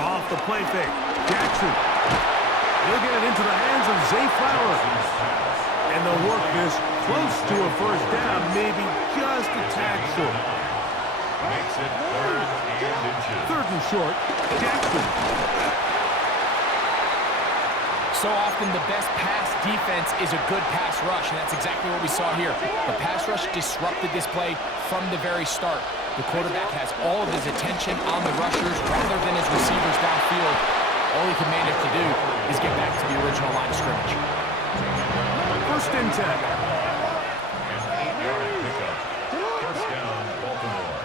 Off the play fake. Jackson. He'll get it into the hands of Zay Flowers. And they'll work this close to a first down, maybe just a tad short. Makes it 3rd and inches. 3rd and short. Jackson. So often the best pass defense is a good pass rush, and that's exactly what we saw here. The pass rush disrupted this play from the very start. The quarterback has all of his attention on the rushers rather than his receivers downfield. All he can manage to do is get back to the original line of scrimmage. 1st and 10. An 8-yard pickup. 1st down, Baltimore.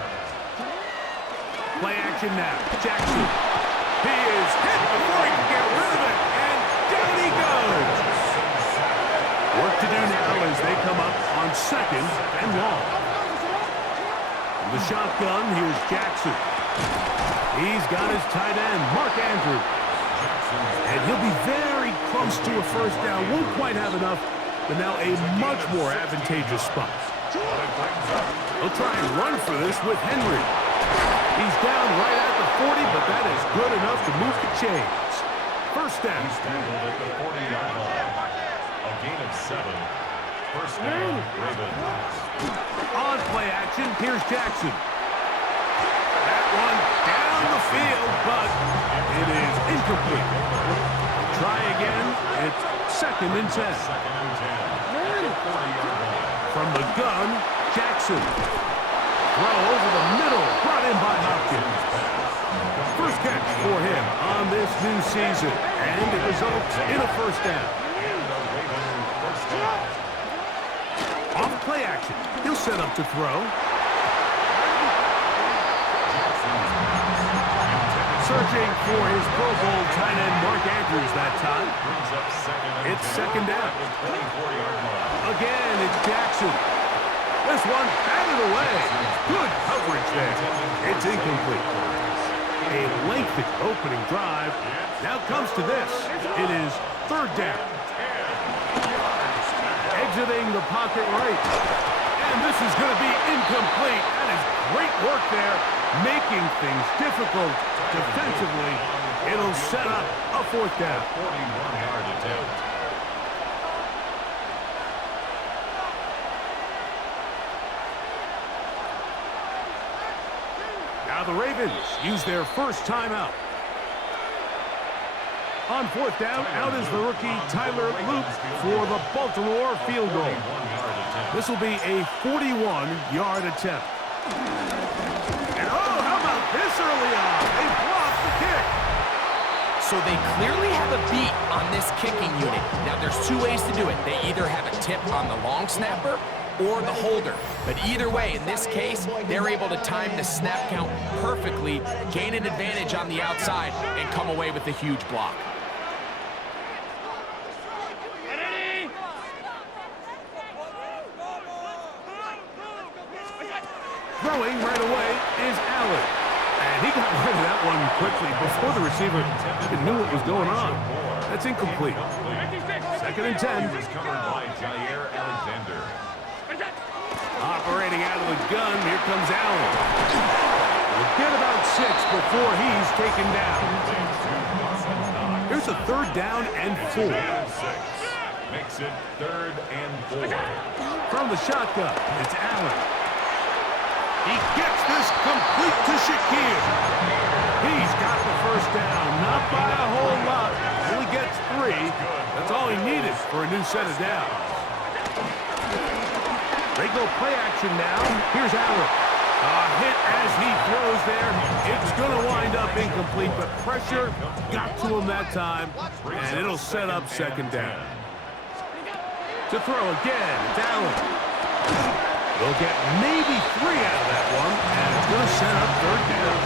Play action now. Jackson. He is hit before he can get rid of it. And down he goes. Work to do now as they come up on 2nd and long. From the shotgun, here's Jackson. He's got his tight end, Mark Andrews. And he'll be very close to a first down. Won't quite have enough, but now a much more advantageous spot. He'll try and run for this with Henry. He's down right at the 40, but that is good enough to move the chains. 1st down. He's tackled at the 40-yard line. A gain of 7. 1st down, Ravens. On play action, here's Jackson. That one down the field, but it is incomplete. Try again. It's 2nd and 10. 2nd and 10. 40-yard line. From the gun, Jackson. Throw over the middle, brought in by Hopkins. First catch for him on this new season, and it results in a first down. And a Raven first down. Off play action, he'll set up to throw. Searching for his Pro Bowl tight end Mark Andrews that time. Brings up 2nd and It's 10. 2nd down. 24-yard line. Again, it's Jackson. This one batted away. Good coverage there. It's incomplete. A lengthy opening drive. Now comes to this. It is 3rd down. Exiting the pocket right. And this is going to be incomplete. That is great work there, making things difficult defensively. It'll set up a 4th down. 41-yard attempt. Now the Ravens use their first timeout. On 4th down, out is the rookie Tyler Luke for the Baltimore field goal. This will be a 41-yard attempt. And oh, how about this early on? They blocked the kick. So they clearly have a beat on this kicking unit. Now there's 2 ways to do it. They either have a tip on the long snapper or the holder. But either way, in this case, they're able to time the snap count perfectly, gain an advantage on the outside, and come away with a huge block. Throwing right away is Allen. And he got rid of that one quickly before the receiver even knew what was going on. That's incomplete. 2nd and 10. Is covered by Jair Alexander. Operating out of the gun, here comes Allen. We'll get about 6 before he's taken down. Here's a 3rd down and 4. Makes it 3rd and 4. From the shotgun, it's Allen. He gets this complete to Shakir. He's got the first down, not by a whole lot. Only gets 3. That's all he needed for a new set of downs. They go play action now. Here's Allen. A hit as he throws there. It's going to wind up incomplete, but pressure got to him that time, and it'll set up 2nd down. To throw again, it's Allen. They'll get maybe 3 out of that one, and it's going to set up 3rd down.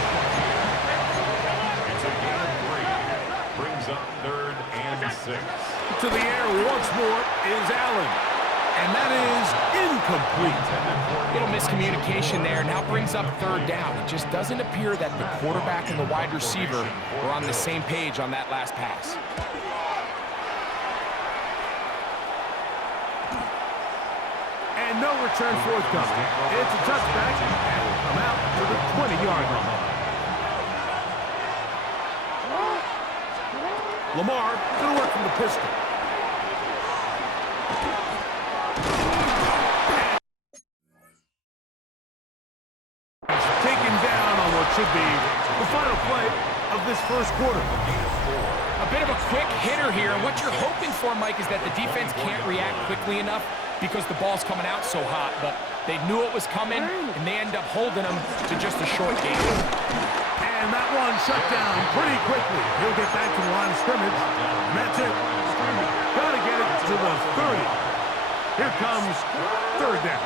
It's a gain of 3. Brings up 3rd and 6. To the air once more is Allen. And that is incomplete. Little miscommunication there. Now brings up 3rd down. It just doesn't appear that the quarterback and the wide receiver were on the same page on that last pass. And no return forthcoming. It's a touchback, and will come out to the 20-yard line. Lamar going to work from the pistol. Taken down on what should be the final play of this first quarter. A bit of a quick hitter here, and what you're hoping for, Mike, is that the defense can't react quickly enough because the ball's coming out so hot, but they knew it was coming, and they end up holding them to just a short game. And that one shut down pretty quickly. He'll get back to the line of scrimmage, and that's it. Got to get it to the 30. Here comes third down.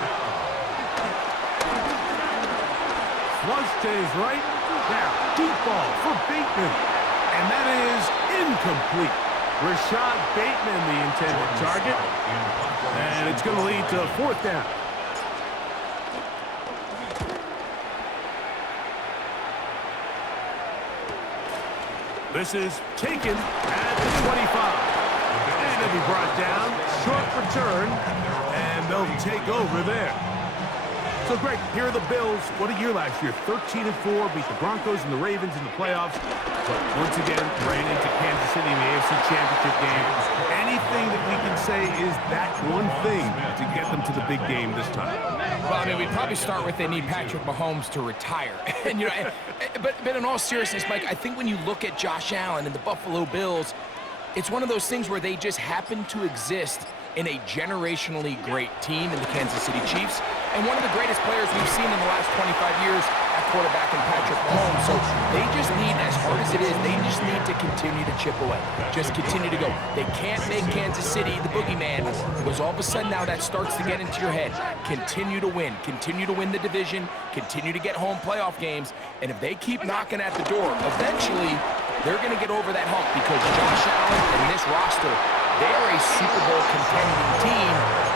Flush to his right. Now, deep ball for Bateman. And that is incomplete. Rashad Bateman, the intended target. And it's going to lead to fourth down. This is taken at the 25. And it'll be brought down. Short return. And they'll take over there. So, Greg, here are the Bills. What a year last year. 13-4, beat the Broncos and the Ravens in the playoffs. But once again, ran into Kansas City in the AFC Championship game. Anything that we can say is that one thing to get them to the big game this time? Well, I mean, we'd probably start with they need Patrick Mahomes to retire. And, you know, but in all seriousness, Mike, I think when you look at Josh Allen and the Buffalo Bills, it's one of those things where they just happen to exist in a generationally great team in the Kansas City Chiefs, and one of the greatest players we've seen in the last 25 years at quarterback in Patrick Mahomes. So they just need, as hard as it is, they just need to continue to chip away. Just continue to go. They can't make Kansas City the boogeyman, because all of a sudden now that starts to get into your head. Continue to win. Continue to win the division. Continue to get home playoff games. And if they keep knocking at the door, eventually they're going to get over that hump, because Josh Allen and this roster, they're a Super Bowl contending team.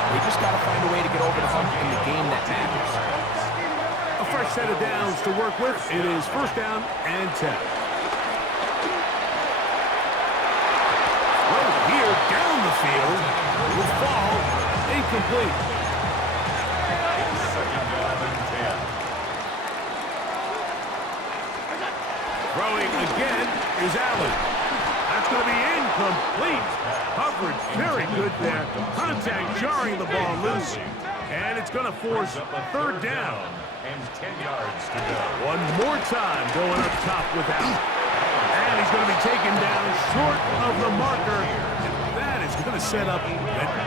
They just got to find a way to get over the hump in the game that matters. A fresh set of downs to work with. It is first down and 10. Well, here down the field will fall incomplete. Second down and 10. Throwing again is Allen. That's going to be incomplete. Coverage very good there. Contact jarring the ball loose. And it's going to force third down. And 10 yards to go. One more time going up top with Allen. And he's going to be taken down short of the marker. And that is going to set up an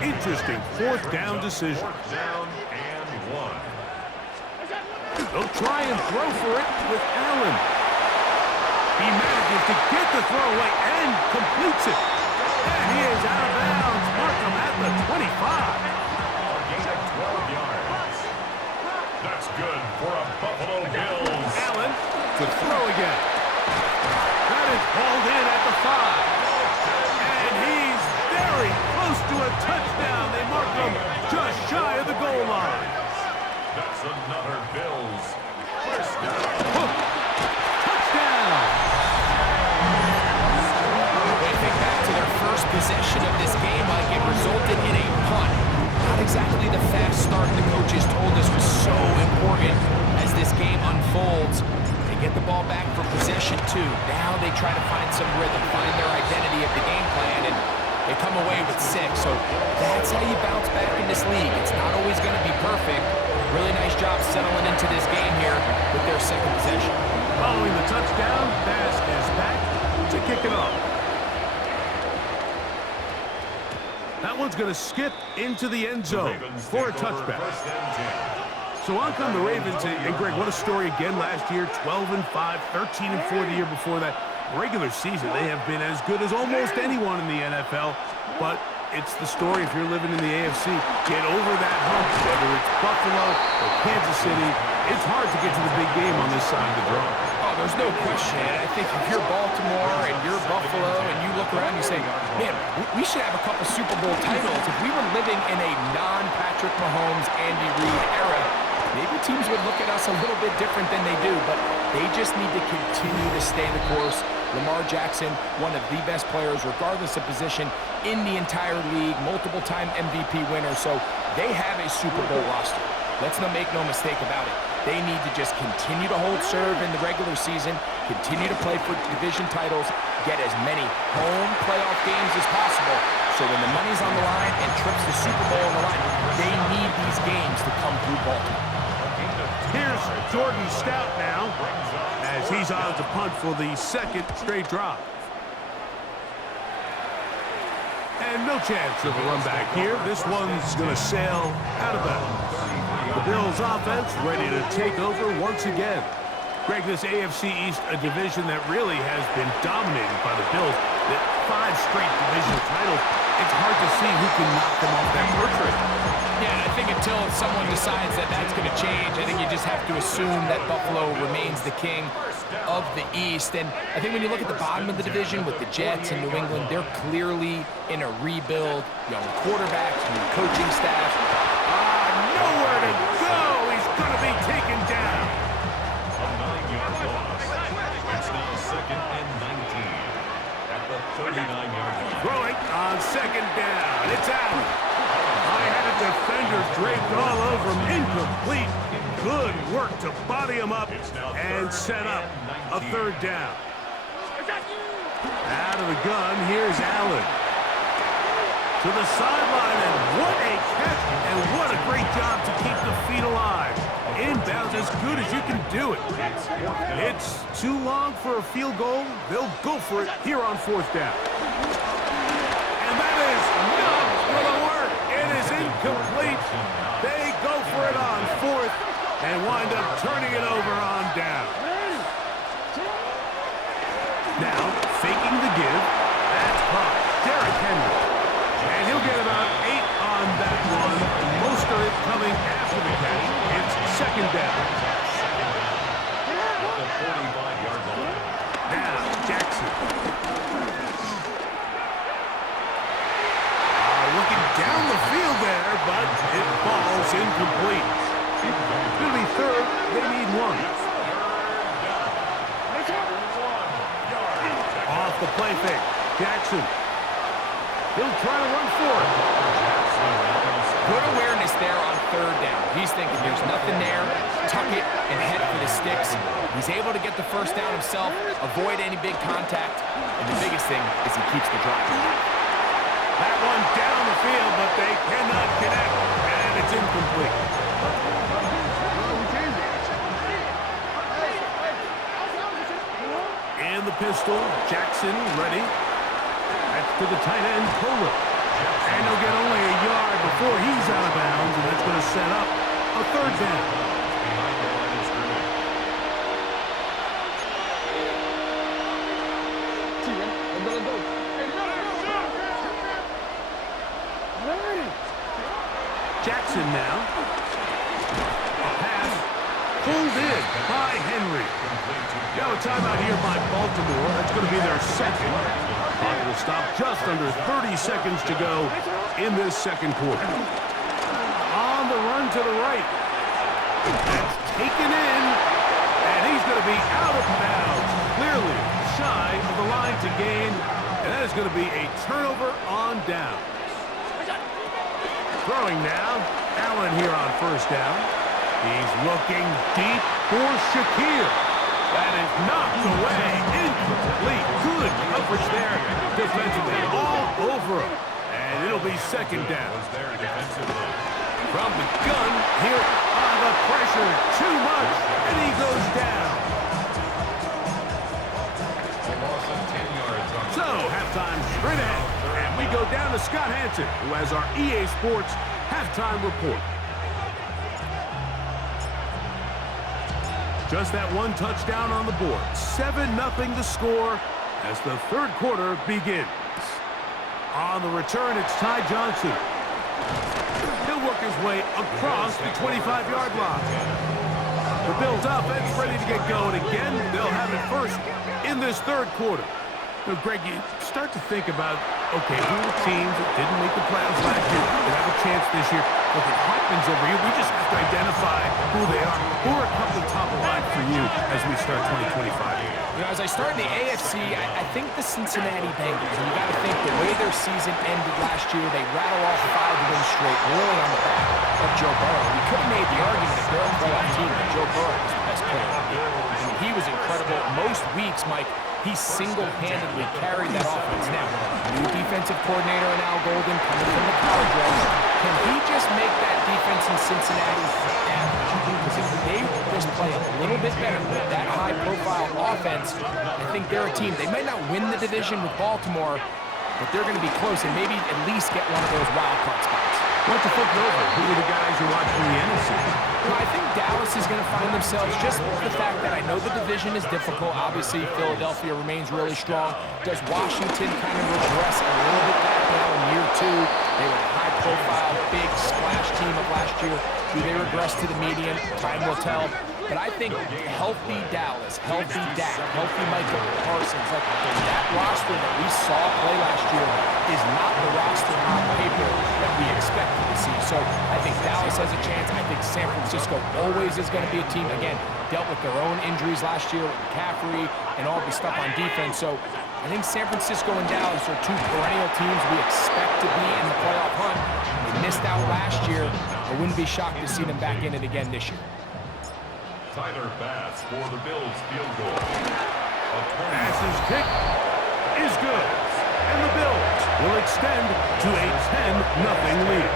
interesting fourth down decision. Fourth down and 1. They'll try and throw for it with Allen. He manages to get the throw away and completes it. And he is out of bounds. Markham at the 25. A gain of 12 yards. That's good for a Buffalo Bills. Allen to throw again. That is hauled in at the 5. And he's very close to a touchdown. They mark him just shy of the goal line. That's another Bills first down. Hook. Touchdown. They think back to their first possession of this game, like it resulted in a punt. Not exactly the fast start the coaches told us was so important as this game unfolds. They get the ball back for possession 2. Now they try to find some rhythm, find their identity of the game plan, and they come away with 6. So that's how you bounce back in this league. It's not always going to be perfect. Really nice job settling into this game here with their second possession. Following the touchdown, Bass is back to kick it off. That one's going to skip into the end zone for a touchback. So on come the Ravens, and Greg, what a story again last year, 12-5, 13-4 the year before that. Regular season, they have been as good as almost anyone in the NFL, but it's the story if you're living in the AFC. Get over that hump, whether it's Buffalo or Kansas City. It's hard to get to the big game on this side of the draw. Oh, there's no question. And I think if you're Baltimore and you're Buffalo and you look around and you say, man, we should have a couple Super Bowl titles. If we were living in a non-Patrick Mahomes, Andy Reid era, maybe teams would look at us a little bit different than they do, but they just need to continue to stay the course. Lamar Jackson, one of the best players, regardless of position, in the entire league, multiple-time MVP winner, so they have a Super Bowl roster. Let's not make no mistake about it. They need to just continue to hold serve in the regular season, continue to play for division titles, get as many home playoff games as possible. So when the money's on the line and trips the Super Bowl on the line, they need these games to come through Baltimore. Here's Jordan Stout now, as he's on to punt for the second straight drive. And no chance of a run back here. This one's going to sail out of bounds. The Bills offense ready to take over once again. Greg, this AFC East, a division that really has been dominated by the Bills. The 5 straight divisional titles, it's hard to see who can knock them off that portrait. Yeah, and I think until someone decides that that's going to change, I think you just have to assume that Buffalo remains the king of the East. And I think when you look at the bottom of the division with the Jets and New England, they're clearly in a rebuild. Young quarterbacks, new coaching staff. Nowhere to go. He's going to be taken down. A 9-yard loss. It's now 2nd and 19 at the 39-yard line. Throwing on second down. It's out. I had a defender draped all over him. Incomplete. Good work to body him up and set up a 3rd down. Out of the gun, here's Allen. To the sideline, and what a catch, and what a great job to keep the feet alive. Inbounds as good as you can do it. It's too long for a field goal. They'll go for it here on 4th down. And that is not going to work. It is incomplete. They go for it on 4th and wind up turning it over on down. Now, faking the give. That's caught. Derrick Henry. And he'll get about 8 on that one. Most of it coming after the catch. It's 2nd down. At the 45-yard line. Now, Jackson. Looking down the field there, but it falls incomplete. It'll be 3rd. They need 1. Off the play fake. Jackson. He'll try to run for it. Good awareness there on 3rd down. He's thinking there's nothing there, tuck it, and head for the sticks. He's able to get the 1st down himself, avoid any big contact, and the biggest thing is he keeps the drive alive. That one down the field, but they cannot connect, and it's incomplete. And the pistol, Jackson ready. That's to the tight end, Polo. And he'll get only a yard before he's out of bounds, and that's going to set up a 3rd down. Behind the line of scrimmage. Jackson now. A pass pulled in by Henry. Now a timeout here by Baltimore. That's going to be their 2nd. Clock will stop just under 30 seconds to go in this 2nd quarter. On the run to the right. That's taken in. And he's going to be out of bounds. Clearly shy of the line to gain. And that is going to be a turnover on downs. Throwing now. Allen here on 1st down. He's looking deep for Shakir. That is knocked away. Incomplete. Good coverage there defensively. All over him. And it'll be 2nd down. Was there defensively. From the gun, here on the pressure. Too much. And he goes down. A loss of 10 yards on So, halftime straight ahead. And we go down to Scott Hansen, who has our EA Sports halftime report. Just that one touchdown on the board. 7-0 the score as the 3rd quarter begins. On the return, it's Ty Johnson. He'll work his way across the 25-yard line. The Bills offense ready to get going again. They'll have it first in this 3rd quarter. So, Greg, you start to think about, okay, who are the teams that didn't make the playoffs last year that have a chance this year? Look, it happens every year. We just have to identify who they are. Who are a couple top of line for you as we start 2025? You know, as I start in the AFC, I think the Cincinnati Bengals, and you got to think the way their season ended last year, they rattle off 5 wins straight, really on the back of Joe Burrow. We could have made the argument if they're a playoff team that Joe Burrow was the best player. I mean, he was incredible. Most weeks, Mike, he single-handedly carried that offense. Now, new defensive coordinator in Al Golden coming from the college ranks. Can he just make that defense in Cincinnati average? Because if they just play a little bit better with that high-profile offense, I think they're a team. They might not win the division with Baltimore, but they're going to be close and maybe at least get one of those wild card spots. What's the flip over? Who are the guys you're watching in the NFC? Well, I think Dallas is going to find themselves just the fact that I know the division is difficult. Obviously, Philadelphia remains really strong. Does Washington kind of regress a little bit back now in year two? They were the high-profile, big splash team of last year. Do they regress to the median? Time will tell. But I think healthy Dallas, healthy Dak, healthy Michael Parsons, like that roster that we saw play last year is not the roster on paper that we expected to see. So I think Dallas has a chance. I think San Francisco always is going to be a team, again, dealt with their own injuries last year with McCaffrey and all the stuff on defense. So I think San Francisco and Dallas are two perennial teams we expect to be in the playoff hunt. They missed out last year. I wouldn't be shocked to see them back in it again this year. Tyler Bass for the Bills field goal. Bass's kick is good. And the Bills will extend to a 10-0 lead.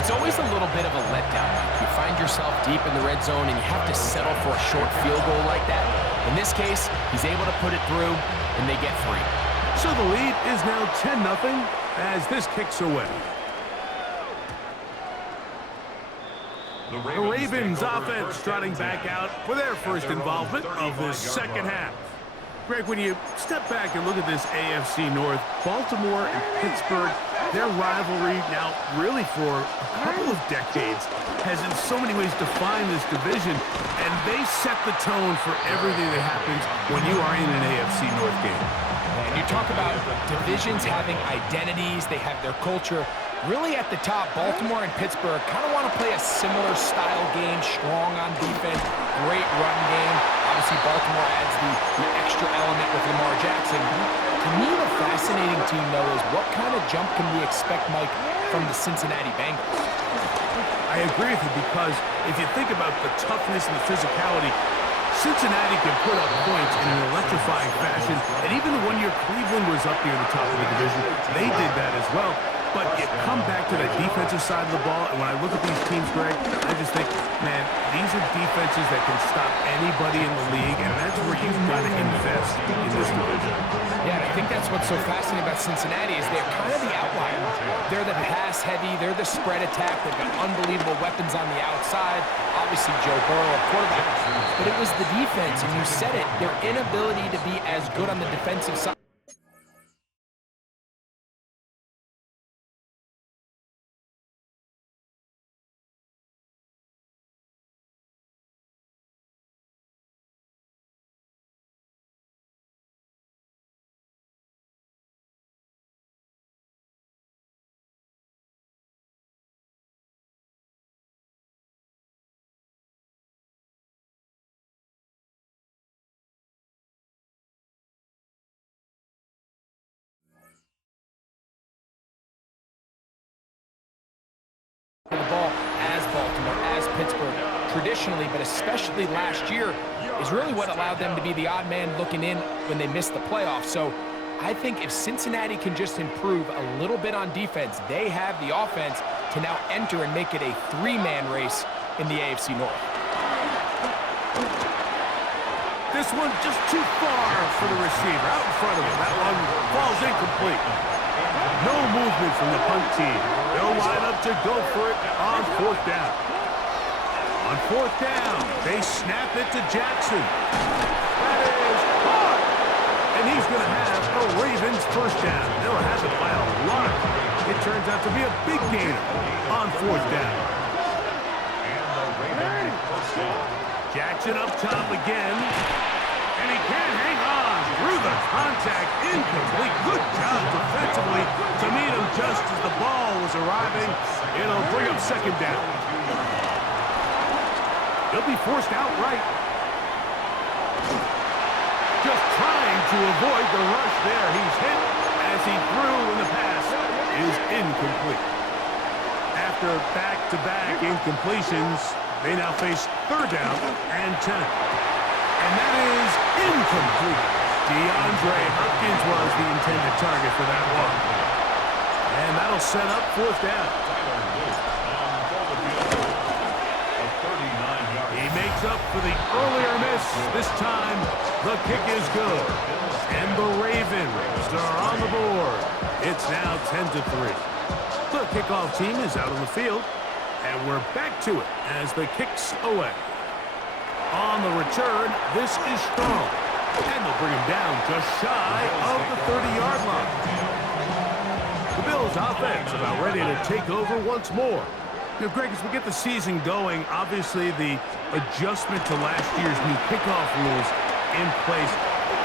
It's always a little bit of a letdown. You find yourself deep in the red zone and you have to settle for a short field goal like that. In this case, he's able to put it through and they get free. So the lead is now 10-0 as this kicks away. The Ravens offense trotting back out for their first involvement of this second half. Greg, when you step back and look at this AFC North, Baltimore and Pittsburgh, their rivalry now really for a couple of decades has in so many ways defined this division, and they set the tone for everything that happens when you are in an AFC North game. And you talk about divisions having identities, they have their culture. Really at the top, Baltimore and Pittsburgh kind of want to play a similar style game, strong on defense, great run game. Obviously, Baltimore adds the extra element with Lamar Jackson. To me, the fascinating team, though, is what kind of jump can we expect, Mike, from the Cincinnati Bengals? I agree with you because if you think about the toughness and the physicality, Cincinnati can put up points in an electrifying fashion. And even the 1 year Cleveland was up near the top of the division, they did that as well. But you come back to the defensive side of the ball, and when I look at these teams, Greg, I just think, man, these are defenses that can stop anybody in the league, and that's where you've got to invest in this division. Yeah, and I think that's what's so fascinating about Cincinnati is they're kind of the outlier. They're the pass-heavy, they're the spread attack, they've got unbelievable weapons on the outside, obviously Joe Burrow, a quarterback. But it was the defense, and you said it, their inability to be as good on the defensive side. The ball as Baltimore, as Pittsburgh, traditionally, but especially last year, is really what allowed them to be the odd man looking in when they missed the playoffs. So I think if Cincinnati can just improve a little bit on defense, they have the offense to now enter and make it a three-man race in the AFC North. This one just too far for the receiver, out in front of him. That one falls incomplete. No movement from the punt team. They'll line up to go for it on fourth down. On fourth down, they snap it to Jackson. That is caught. And he's going to have a Ravens first down. They'll have it by a lot. It turns out to be a big gainer on fourth down. Jackson up top again. And he can't hang on through the contact. Incomplete. Good job defensively to meet him just as the ball was arriving. It'll bring up second down. He'll be forced outright. Just trying to avoid the rush there. He's hit as he threw when the pass is incomplete. After back-to-back incompletions, they now face third down and 10. And that is incomplete. Ray, Hopkins was the intended target for that one. And that'll set up fourth down. He makes up for the earlier miss. This time, the kick is good. And the Ravens are on the board. It's now 10-3. The kickoff team is out on the field. And we're back to it as the kick's away. On the return, this is strong. And they'll bring him down just shy of the 30-yard line. The Bills' offense about ready to take over once more. You know, Greg, as we get the season going, obviously the adjustment to last year's new kickoff rules in place.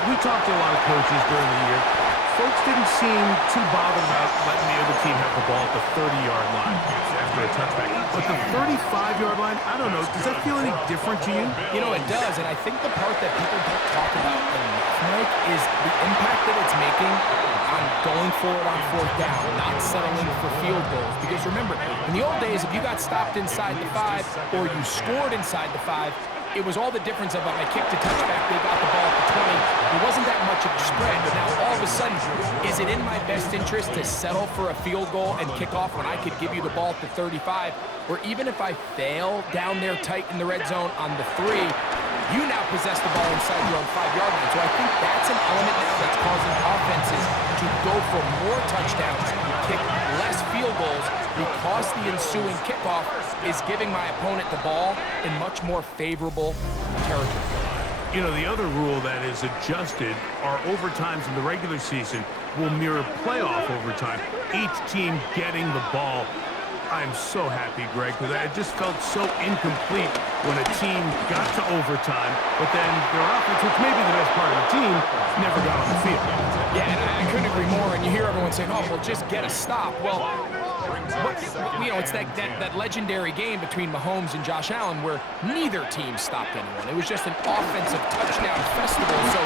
We talked to a lot of coaches during the year. Folks didn't seem too bothered about letting the other team have the ball at the 30-yard line after a touchback. But the 35-yard line, I don't know, does that feel any different to you? You know, it does, and I think the part that people don't talk about enough, Mike, is the impact that it's making on going forward on fourth down, not settling for field goals. Because remember, in the old days, if you got stopped inside the 5 or you scored inside the 5, it was all the difference of if I kicked a touchback, they got the ball at the 20. It wasn't that much of a spread, but now all of a sudden, is it in my best interest to settle for a field goal and kick off when I could give you the ball at the 35? Or even if I fail down there tight in the red zone on the 3, you now possess the ball inside your own 5-yard line. So I think that's an element now that's causing offenses to go for more touchdowns, kick less field goals, because the ensuing kickoff is giving my opponent the ball in much more favorable territory. You know, the other rule that is adjusted are overtimes in the regular season will mirror playoff overtime, each team getting the ball. I'm so happy, Greg, because I just felt so incomplete when a team got to overtime, but then their offense, which may be the best part of the team, never got on the field. Yeah, and I couldn't agree more. And you hear everyone saying, oh, well, just get a stop. Well, you know, it's that legendary game between Mahomes and Josh Allen where neither team stopped anyone. It was just an offensive touchdown festival. So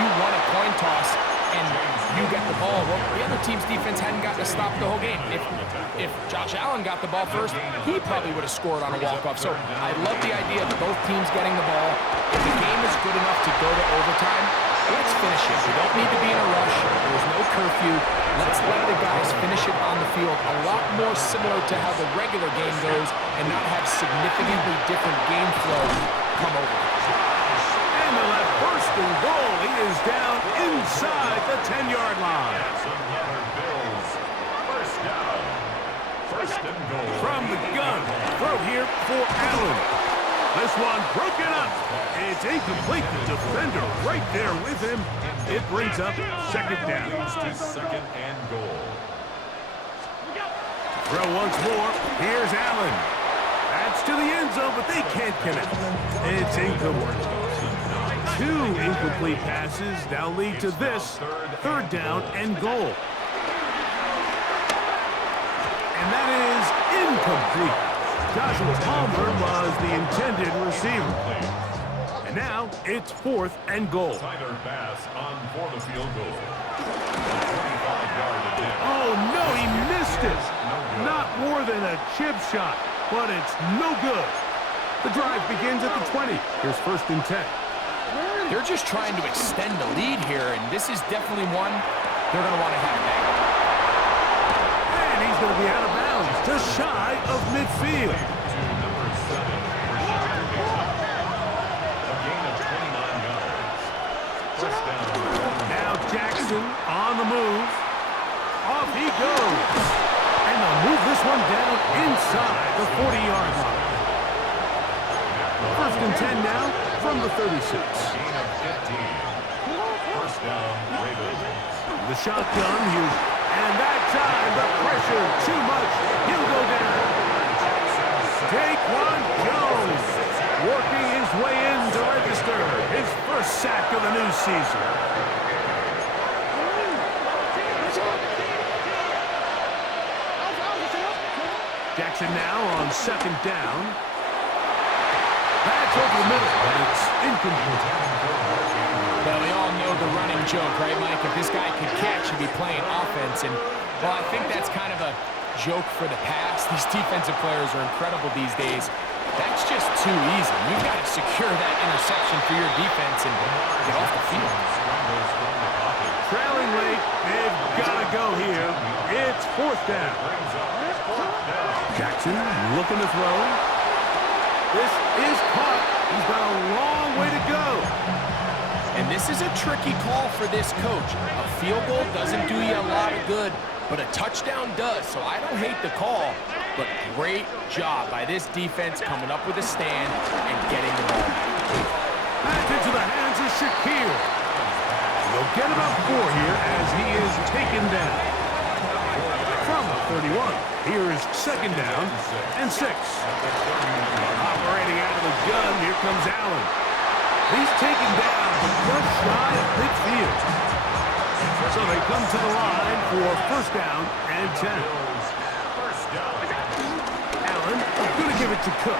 you won a coin toss and you get the ball. Well, the other team's defense hadn't gotten a stop the whole game. If Josh Allen got the ball first, he probably would have scored on a walk-off. So I love the idea of both teams getting the ball. If the game is good enough to go to overtime, let's finish it. We don't need to be in a rush. There's no curfew. Let's let the guys finish it on the field. A lot more similar to how the regular game goes and not have significantly different game flow come over. And they'll have first and goal. He is down inside the 10-yard line. First and goal. From the gun, throw here for Allen. This one broken up. It's incomplete. The defender right there with him. It brings up second down. To second and goal. Throw once more. Here's Allen. That's to the end zone, but they can't connect. It's incomplete. Two incomplete passes now lead to this third down and goal. And that is incomplete. Joshua Palmer was the intended receiver. And now it's fourth and goal. Tyler Bass on for the field goal. Oh, no, he missed it. Not more than a chip shot, but it's no good. The drive begins at the 20. Here's first and 10. They're just trying to extend the lead here, and this is definitely one they're going to want to have back. And he's going to be out of bounds, just shy of midfield. Now Jackson on the move. Off he goes. And they'll move this one down inside the 40-yard line. First and 10 now from the 36. First down, Ravens. The shotgun here. And that time, the pressure too much. He'll go down. Daquan Jones working his way in to register his first sack of the new season. Jackson now on second down. That's over the middle, but it's incomplete. Well, we all know the running joke, right, Mike? If this guy could catch, he'd be playing offense. And, well, I think that's kind of a joke for the past. These defensive players are incredible these days. That's just too easy. You've got to secure that interception for your defense and get off the field. fourth down. Jackson looking to throw. This is caught. He's got a long way to go. And this is a tricky call for this coach. A field goal doesn't do you a lot of good, but a touchdown does. So I don't hate the call, but great job by this defense coming up with a stand and getting the ball. Back into the hands of Shakir. They'll get about 4 here as he is taken down. From the 31, here is second down and 6. Operating out of the gun, here comes Allen. He's taken down, but just shy of midfield. So they come to the line for first down and 10. Allen going to give it to Cook.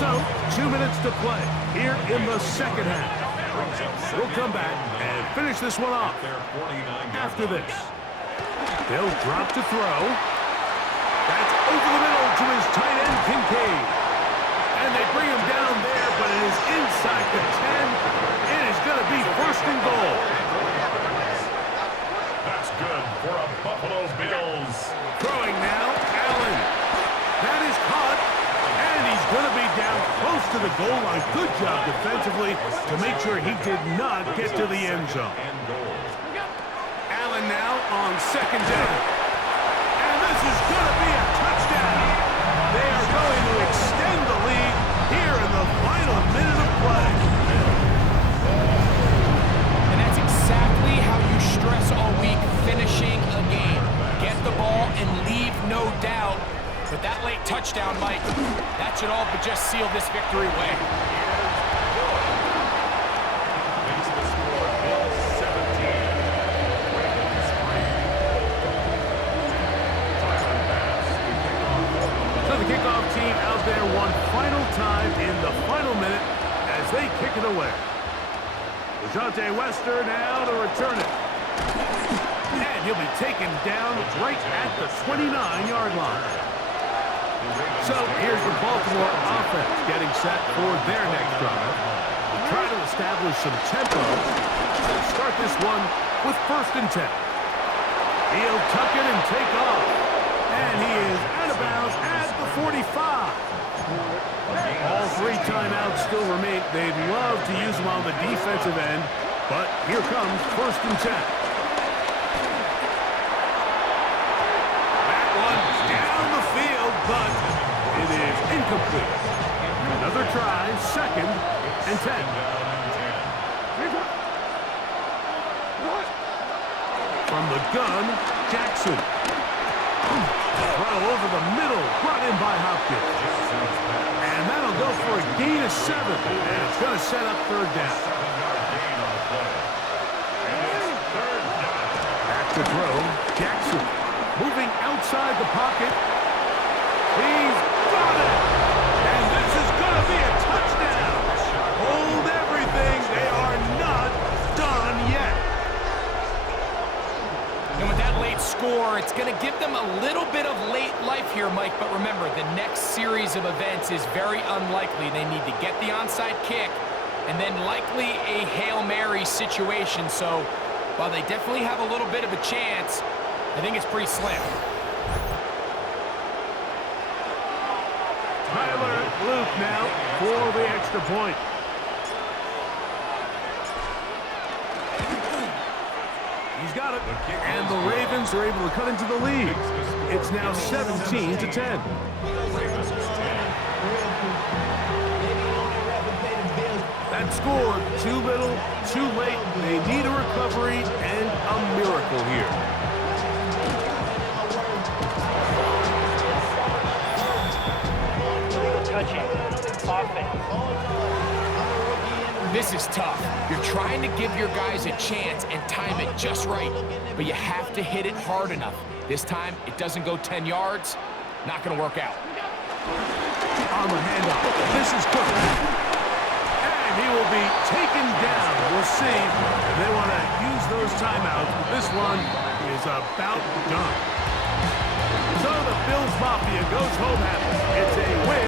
So, 2 minutes to play here in the second half. We'll come back and finish this one off after this. They'll drop to throw. That's over the middle to his tight end, Kincaid. And they bring him down there, but it is inside the 10. It is going to be first and goal. That's good for a Buffalo Bills. Throwing now, Allen. That is caught. And he's going to be down close to the goal line. Good job defensively to make sure he did not get to the end zone. Allen now on second down. And this is going to be a touchdown. They are going to extend the lead here in the final minute of play. And that's exactly how you stress all week finishing a game. Get the ball and leave no doubt. But that late touchdown, Mike, that should all but just seal this victory away. So the kickoff team out there one final time in the final minute as they kick it away. DeJounte Wester now to return it. And he'll be taken down right at the 29-yard line. So here's the Baltimore offense getting set for their next drive. They'll try to establish some tempo. They'll start this one with first and 10. He'll tuck it and take off. And he is out of bounds at the 45. All 3 timeouts still remain. They'd love to use them on the defensive end, but here comes first and 10. That one down the field, but it is incomplete. Another try, second and 10. From the gun, Jackson. Throw over the middle, brought in by Hopkins. And that'll go for a gain of 7. And it's going to set up third down. Back to throw, Jackson. Moving outside the pocket. He's got it! And this is going to be a touchdown! Hold everything. They are not done yet. And with that late score, it's going to give them a little bit of late life here, Mike. But remember, the next series of events is very unlikely. They need to get the onside kick and then likely a Hail Mary situation. So while they definitely have a little bit of a chance, I think it's pretty slim. Tyler Luke now for the extra point. He's got it. And the Ravens are able to cut into the lead. It's now 17-10. That score, too little, too late. They need a recovery and a miracle here. This is tough. You're trying to give your guys a chance and time it just right, but you have to hit it hard enough. This time, it doesn't go 10 yards. Not going to work out. On the handoff, this is Cook. And he will be taken down. We'll see if they want to use those timeouts. This one is about done. So the Bills Mafia goes home happy. It's a win.